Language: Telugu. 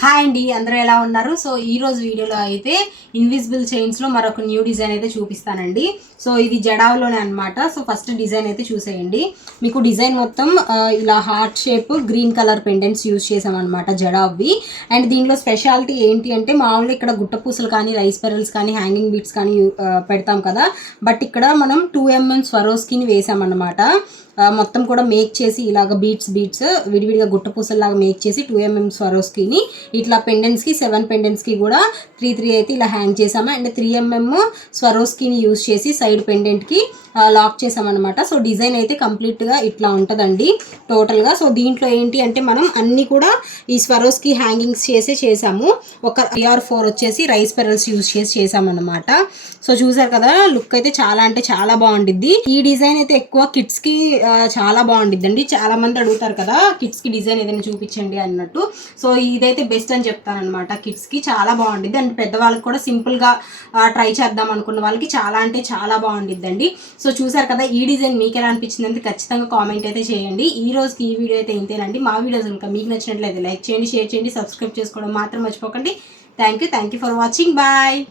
హాయ్ అండి, అందరూ ఎలా ఉన్నారు? సో ఈ రోజు వీడియోలో అయితే ఇన్విజిబుల్ చైన్స్లో మరొక న్యూ డిజైన్ అయితే చూపిస్తానండి. సో ఇది జడావ్లోనే అనమాట. సో ఫస్ట్ డిజైన్ అయితే చూసేయండి. మీకు డిజైన్ మొత్తం ఇలా heart shape green colour pendants use చేసామన్నమాట జడావ్వి. అండ్ దీనిలో స్పెషాలిటీ ఏంటి అంటే మామూలుగా ఇక్కడ గుట్ట పూసలు కానీ రైస్ పెరల్స్ కానీ హ్యాంగింగ్ బీట్స్ కానీ పెడతాం కదా. బట్ ఇక్కడ మనం 2mm స్వరోస్కిని వేసామన్నమాట. మొత్తం కూడా మేక్ చేసి ఇలాగ బీట్స్ విడివిడిగా గుట్ట పూసల్లాగా మేక్ చేసి 2mm స్వరోస్కిని ఇట్లా పెండెంట్స్కి 7 పెండెంట్స్కి కూడా 3 అయితే ఇలా హ్యాంగ్ చేసాము. అండ్ 3mm స్వరోస్కిని యూజ్ చేసి సైడ్ పెండెంట్కి లాక్ చేసామన్నమాట. సో డిజైన్ అయితే కంప్లీట్గా ఇట్లా ఉంటుందండి టోటల్గా. సో దీంట్లో ఏంటి అంటే మనం అన్నీ కూడా ఈ స్వరోస్కి హ్యాంగింగ్స్ చేసాము. ఒక 3 or 4 వచ్చేసి రైస్ పెరల్స్ యూజ్ చేసి చేసామన్నమాట. సో చూసారు కదా, లుక్ అయితే చాలా అంటే చాలా బాగుండిద్ది. ఈ డిజైన్ అయితే ఎక్కువ కిడ్స్కి చాలా బాగుండిద్దండి. చాలా మంది అడుగుతారు కదా కిడ్స్కి డిజైన్ ఏదైనా చూపించండి అన్నట్టు. సో ఇదైతే బెస్ట్ అని చెప్తానమాట. కిడ్స్కి చాలా బాగుండిద్ది. అండ్ పెద్దవాళ్ళకి కూడా సింపుల్గా ట్రై చేద్దాం అనుకున్న వాళ్ళకి చాలా అంటే చాలా బాగుండిద్దండి. సో చూసారు కదా, ఈ డిజైన్ మీకు ఎలా అనిపించింది అంటే ఖచ్చితంగా కామెంట్ అయితే చేయండి. ఈ రోజుకి ఈ వీడియో అయితే ఇంతేనండి. మా వీడియోస్ ఇంకా మీకు నచ్చినట్లయితే లైక్ చేయండి, షేర్ చేయండి, సబ్స్క్రైబ్ చేసుకోవడం మాత్రం మర్చిపోకండి. Thank you for watching. Bye.